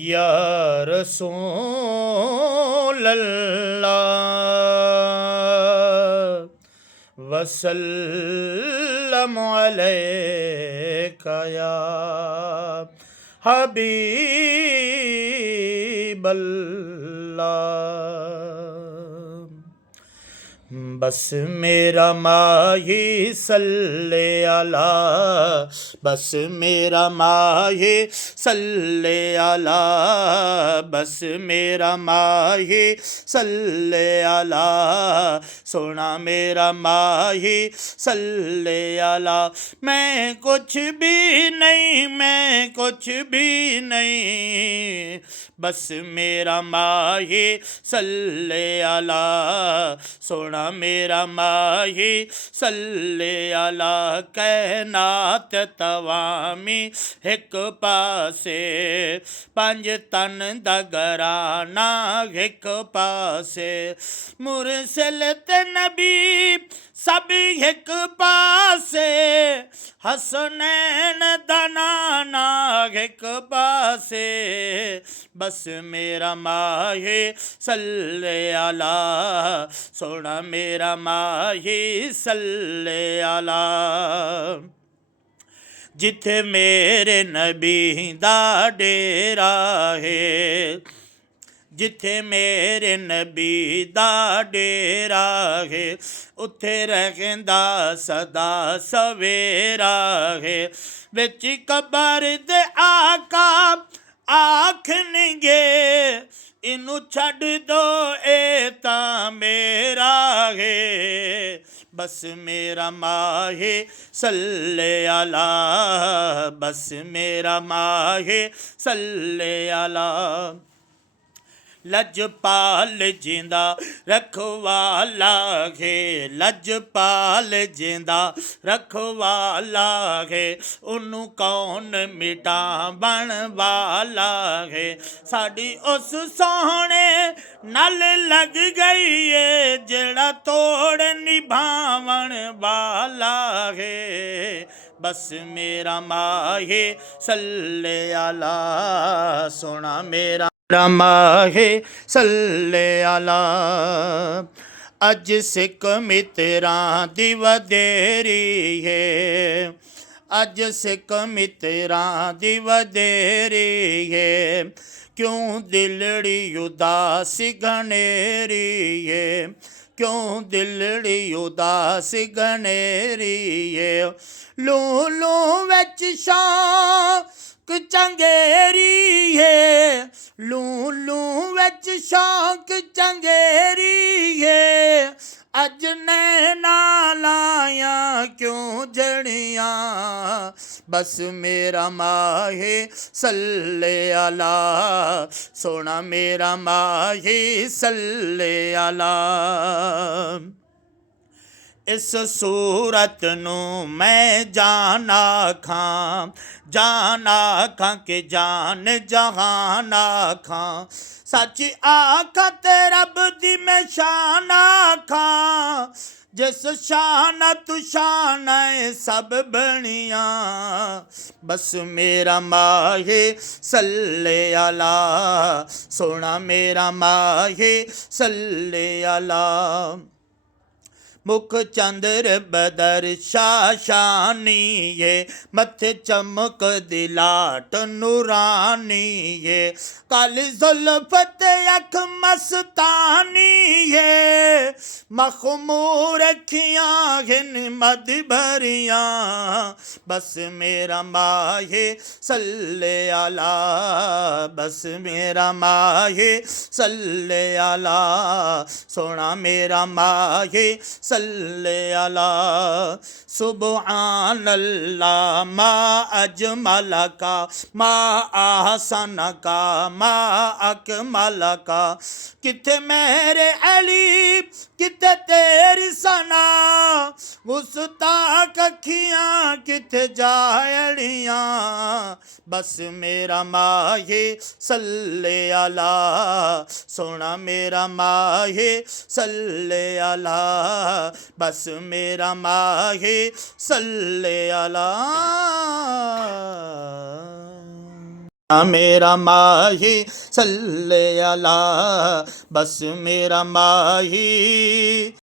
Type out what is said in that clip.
या रसूल अल्लाह वसल्लम अलैका या हबीब अल्लाह। बस मेरा माही सल्ले अला, बस मेरा माही सल्ले अला, बस मेरा माही सल्ले अला, सोना मेरा माही सल्ले अला। मैं कुछ भी नहीं, मैं कुछ भी नहीं, बस मेरा माही सल्ले अला, सोना मेरा माही सल्ले अला। कैनात तवामी एक पासे, पंज तन दा घराना एक पासे, मुरसल ते नबी सब एक पासे, हसनैन दा नाना एक पासे, बस मेरा माही सल्ले अला, सोना मेरा माही सल्ले अला। जिथे मेरे नबी दा डेरा है, जिथे मेरे नबी दा डेरा है, उत्थे रहंदा सदा सवेरा है। विच कबर दे आका आखणगे, इनू छड़ दो ए तां मेरा है, बस मेरा माही सल्ले अला, बस मेरा माही सल्ले अला। लजपाल जिंदा रखवाला है, लजपाल जिंदा रखवाला है, उन्नू कौन मिटावन वाला है। साड़ी उस सोहने नल लग गई है, जड़ा तोड़ निभावन वाला है, बस मेरा माही सल्ले अला, सोना मेरा माहे सल्ले अला। अज सिख मित्रां दी वधेरी है, अज सिख मित्रां दी वधेरी है, क्यों दिलड़ी उदास घनेरी है, क्यों दिलड़ी उदास घनेरी है। लू लू विच शाख चंगेरी है, लू लू विच शाख चंगेरी है, अज नैना लाया क्यों जड़ियां, बस मेरा माही सल्ले अला, सोना मेरा माही सल्ले अला। इस सूरत नू मैं जाना खां, जाना खां के जान जहान आखां, सच आखा ते रब दी मैं शान आखां, जिस शान तू शान है सब बनिया, बस मेरा माही सल्ले अला, सोना मेरा माही सल्ले अला। मुख चंद्र बदर शाशानी ये, मथे चमक दिलाट नूरानी ये, काली जुल्फत अख मस्तानी ये, मखमूर अखियां हिन मद भरियां, बस मेरा माही सल्ले अला, बस मेरा माही सल्ले अला, सोना मेरा माही सल्ले अला। सुबहान अल्लाह मा अजमल का, मा आहसन का, मा अकमल का, किथे मेरे अली किथे तेरी सना, गुस्ताख अखियां किथे जायड़ियां बस मेरा माहे सल्ले अला सोना मेरा माहे सल्ले अला बस मेरा माहे सल्ले अला मेरा माही सल्ले अला बस मेरा माही